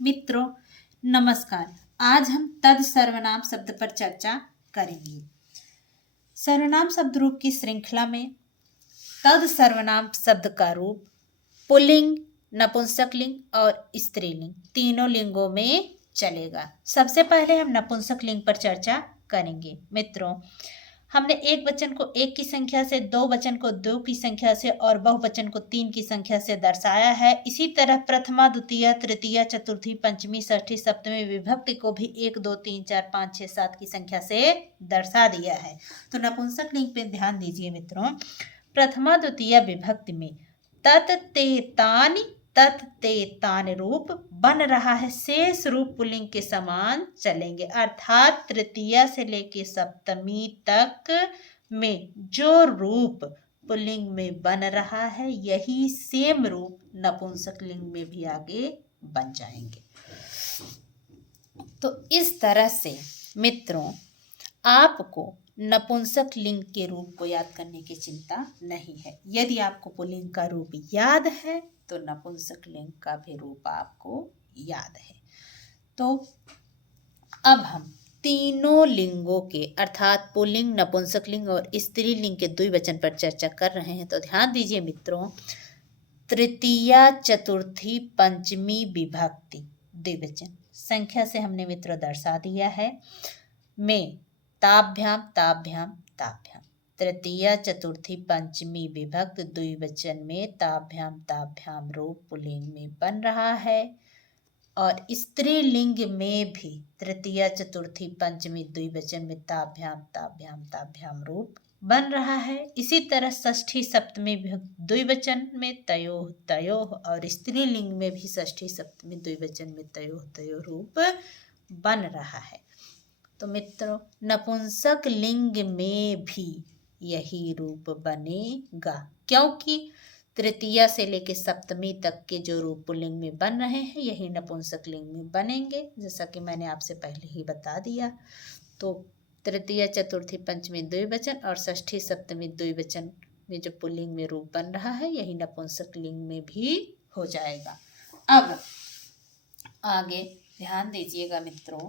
मित्रों नमस्कार। आज हम तद सर्वनाम शब्द पर चर्चा करेंगे। सर्वनाम शब्द रूप की श्रृंखला में तद सर्वनाम शब्द का रूप पुल्लिंग, नपुंसकलिंग और स्त्रीलिंग तीनों लिंगों में चलेगा। सबसे पहले हम नपुंसक लिंग पर चर्चा करेंगे। मित्रों, हमने एक वचन को एक की संख्या से, दो वचन को दो की संख्या से और बहुवचन को तीन की संख्या से दर्शाया है। इसी तरह प्रथमा, द्वितीय, तृतीय, चतुर्थी, पंचमी, षष्ठी, सप्तमी विभक्ति को भी 1, 2, 3, 4, 5, 6, 7 की संख्या से दर्शा दिया है। तो नपुंसक लिंग पे ध्यान दीजिए मित्रों। प्रथमा द्वितीय विभक्ति में तत ते तानि तत ते तान रूप बन रहा है। शेष रूप पुल्लिंग के समान चलेंगे, अर्थात तृतीया से लेके सप्तमी तक में जो रूप पुल्लिंग में बन रहा है यही सेम रूप नपुंसक लिंग में भी आगे बन जाएंगे। तो इस तरह से मित्रों आपको नपुंसक लिंग के रूप को याद करने की चिंता नहीं है। यदि आपको पुल्लिंग का रूप याद है तो नपुंसक लिंग का भी रूप आपको याद है। तो अब हम तीनों लिंगों के अर्थात पुल्लिंग, नपुंसक लिंग और स्त्रीलिंग के द्विवचन पर चर्चा कर रहे हैं। तो ध्यान दीजिए मित्रों, तृतीया, चतुर्थी, पंचमी विभक्ति द्विवचन संख्या से हमने मित्रों दर्शा दिया है। में ताभ्याम ताभ्याम ताभ्याम, तृतीया, चतुर्थी, पंचमी विभक्त द्विवचन में ताभ्याम ताभ्याम रूप पुल्लिंग में बन रहा है और स्त्रीलिंग में भी तृतीया, चतुर्थी, पंचमी द्विवचन में ताभ्याम ताभ्याम ताभ्याम रूप बन रहा है। इसी तरह षष्ठी, सप्तमी द्विवचन में तयोः तयोः और स्त्रीलिंग में भी षष्ठी, सप्तमी द्विवचन में तयोः तयोः रूप बन रहा है। तो मित्रों नपुंसक लिंग में भी यही रूप बनेगा, क्योंकि तृतीया से लेकर सप्तमी तक के जो रूप पुल्लिंग में बन रहे हैं यही नपुंसक लिंग में बनेंगे, जैसा कि मैंने आपसे पहले ही बता दिया। तो तृतीया, चतुर्थी, पंचमी द्विवचन और षष्ठी, सप्तमी द्विवचन में जो पुल्लिंग में रूप बन रहा है यही नपुंसक लिंग में भी हो जाएगा। अब आगे ध्यान दीजिएगा मित्रों,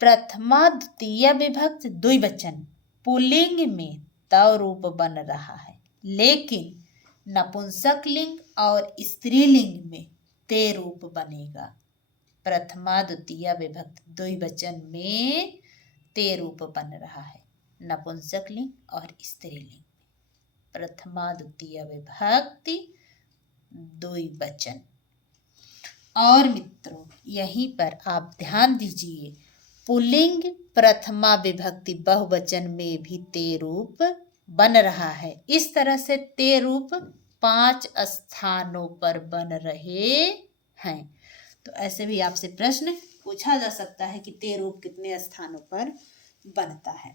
प्रथमा द्वितीय विभक्त द्विवचन पुल्लिंग में तव रूप बन रहा है, लेकिन नपुंसक लिंग और स्त्रीलिंग में ते रूप बनेगा। प्रथमा द्वितीय विभक्त द्विवचन में ते रूप बन रहा है नपुंसक लिंग और स्त्रीलिंग में। प्रथमा द्वितीय विभक्ति द्विवचन। और मित्रों यहीं पर आप ध्यान दीजिए, पुल्लिंग प्रथमा विभक्ति बहुवचन में भी ते रूप बन रहा है। इस तरह से ते रूप 5 स्थानों पर बन रहे हैं। तो ऐसे भी आपसे प्रश्न पूछा जा सकता है कि ते रूप कितने स्थानों पर बनता है।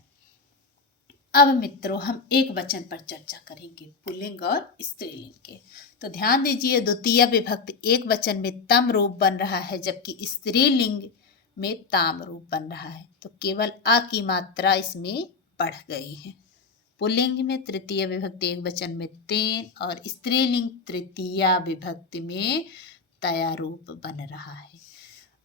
अब मित्रों हम एक वचन पर चर्चा करेंगे, पुल्लिंग और स्त्रीलिंग के। तो ध्यान दीजिए, द्वितीय विभक्ति एक वचन में तम रूप बन रहा है जबकि स्त्रीलिंग में ताम रूप बन रहा है। तो केवल अ की मात्रा इसमें बढ़ गई है। पुल्लिंग में तृतीय विभक्ति एक वचन में तेन और स्त्रीलिंग तृतीया विभक्ति में तया रूप बन रहा है।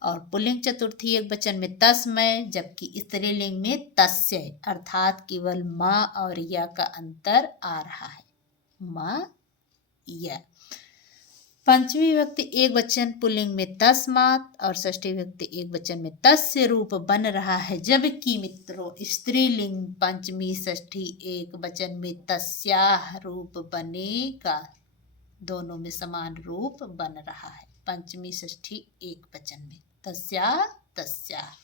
और पुल्लिंग चतुर्थी एक वचन में तस्मय जबकि स्त्रीलिंग में तस्य, अर्थात केवल माँ और या का अंतर आ रहा है, माँ या। पंचमी विभक्ति एक वचन पुल्लिंग में तस्मात् और षष्ठी विभक्ति एक वचन में तस्य रूप बन रहा है, जबकि मित्रों स्त्रीलिंग पंचमी षष्ठी एक वचन में तस्याः रूप बनेगा। दोनों में समान रूप बन रहा है, पंचमी षष्ठी एक वचन में तस्याः तस्याः।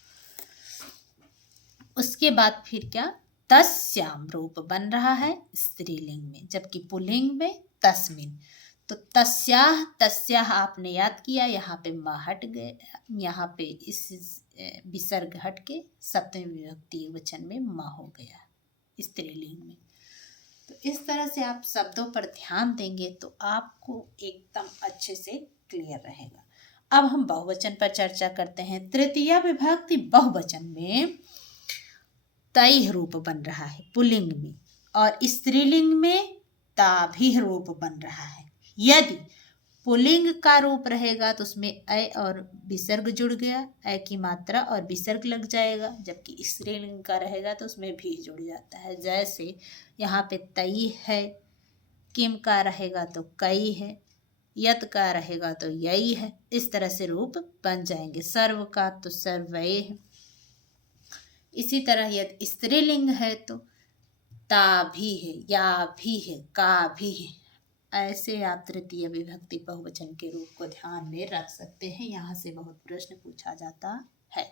उसके बाद फिर क्या, तस्याम रूप बन रहा है स्त्रीलिंग में, जबकि पुल्लिंग में तस्मिन। तो तस्याः तस्याः आपने याद किया, यहाँ पे म हट गए, यहाँ पे इस विसर्ग हट के सप्तमी विभक्ति वचन में म हो गया स्त्रीलिंग में। तो इस तरह से आप शब्दों पर ध्यान देंगे तो आपको एकदम अच्छे से क्लियर रहेगा। अब हम बहुवचन पर चर्चा करते हैं। तृतीया विभक्ति बहुवचन में तैः रूप बन रहा है पुल्लिंग में और स्त्रीलिंग में ताभिः रूप बन रहा है। यदि पुल्लिंग का रूप रहेगा तो उसमें अ और विसर्ग जुड़ गया, अ की मात्रा और विसर्ग लग जाएगा। जबकि स्त्रीलिंग का रहेगा तो उसमें भी जुड़ जाता है। जैसे यहाँ पे तई है, किम का रहेगा तो कई है, यत का रहेगा तो यही है। इस तरह से रूप बन जाएंगे। सर्व का तो सर्वय है। इसी तरह यदि स्त्रीलिंग है तो ता भी है, या भी है, का भी है। ऐसे आप तृतीय विभक्ति बहुवचन के रूप को ध्यान में रख सकते हैं। यहाँ से बहुत प्रश्न पूछा जाता है।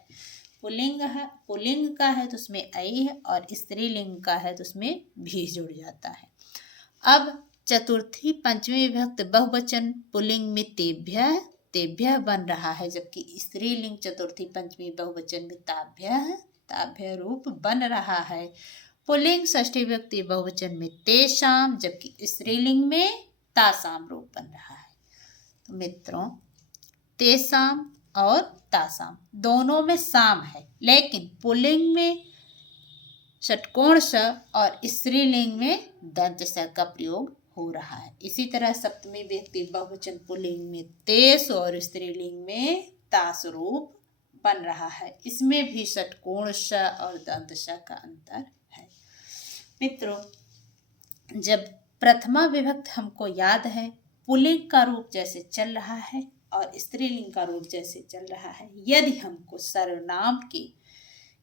पुल्लिंग है, पुल्लिंग का है तो उसमें ऐ है और स्त्रीलिंग का है तो उसमें भी जुड़ जाता है। अब चतुर्थी पंचमी विभक्त बहुवचन पुल्लिंग में तेभ्यः तेभ्यः बन रहा है, जबकि स्त्रीलिंग चतुर्थी पंचमी बहुवचन में ताभ्यः ताभ्यः रूप बन रहा है। पुल्लिंग षष्ठी विभक्ति बहुवचन में तेषाम, जबकि स्त्रीलिंग में तासाम रूप बन रहा है। तो मित्रों, तेषाम और तासाम दोनों में साम है, लेकिन पुल्लिंग में षटकोण स और स्त्रीलिंग में दंत स का प्रयोग हो रहा है। इसी तरह सप्तमी विभक्ति बहुवचन पुल्लिंग में तेस और स्त्रीलिंग में तास रूप बन रहा है। इसमें भी षटकोण स और दंत स का अंतर है। मित्रों, जब प्रथमा विभक्त हमको याद है, पुल्लिंग का रूप जैसे चल रहा है और स्त्रीलिंग का रूप जैसे चल रहा है, यदि हमको सर्वनाम के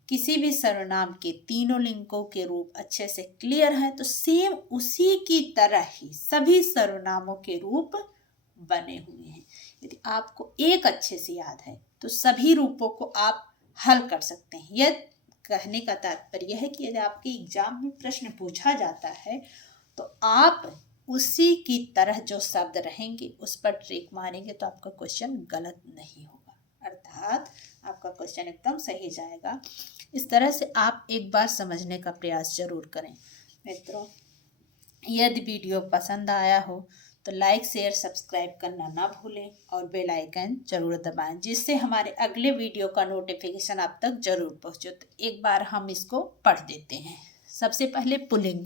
किसी भी सर्वनाम के तीनों लिंगों के रूप अच्छे से क्लियर है तो सेम उसी की तरह ही सभी सर्वनामों के रूप बने हुए हैं। यदि आपको एक अच्छे से याद है तो सभी रूपों को आप हल कर सकते हैं। यह कहने का तात्पर्य है कि यदि आपके एग्जाम में प्रश्न पूछा जाता है तो आप उसी की तरह जो शब्द रहेंगे उस पर ट्रिक मारेंगे तो आपका क्वेश्चन गलत नहीं होगा, अर्थात आपका क्वेश्चन एकदम सही जाएगा। इस तरह से आप एक बार समझने का प्रयास जरूर करें। मित्रों, यदि वीडियो पसंद आया हो तो लाइक शेयर सब्सक्राइब करना ना भूलें और बेल आइकन जरूर दबाएं, जिससे हमारे अगले वीडियो का नोटिफिकेशन आप तक जरूर पहुंचे। तो एक बार हम इसको पढ़ देते हैं। सबसे पहले पुल्लिंग,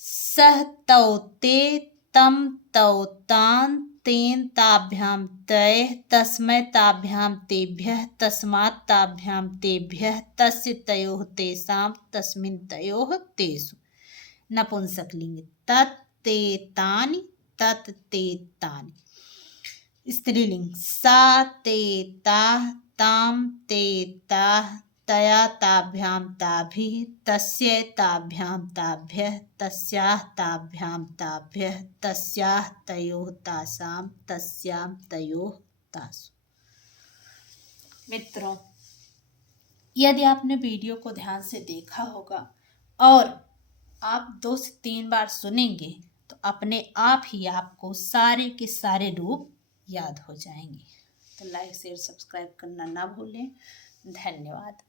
सह तौ ते तम तौ तान तेन ताभ्याम तय तस्मै ताभ्याम तेभ्यः तस्मात् ताभ्याम तेभ्यः तस्य तयोः तेषां तस्मिन् तयोः तेषु। नपुंसकलिंग, तत् ते तानि तत् ते तानि। स्त्रीलिंग, सा ते ताः ताम ते ताः तया ताभ्याम ताभिः तस्य ताभ्याम ताभ्यः तस्याः ताभ्याम ताभ्यः तस्याः तयोः तासां तस्यां तयोः तासु। मित्रों, यदि आपने वीडियो को ध्यान से देखा होगा और आप 2 से 3 बार सुनेंगे तो अपने आप ही आपको सारे के सारे रूप याद हो जाएंगे। तो लाइक शेयर सब्सक्राइब करना ना भूलें। धन्यवाद।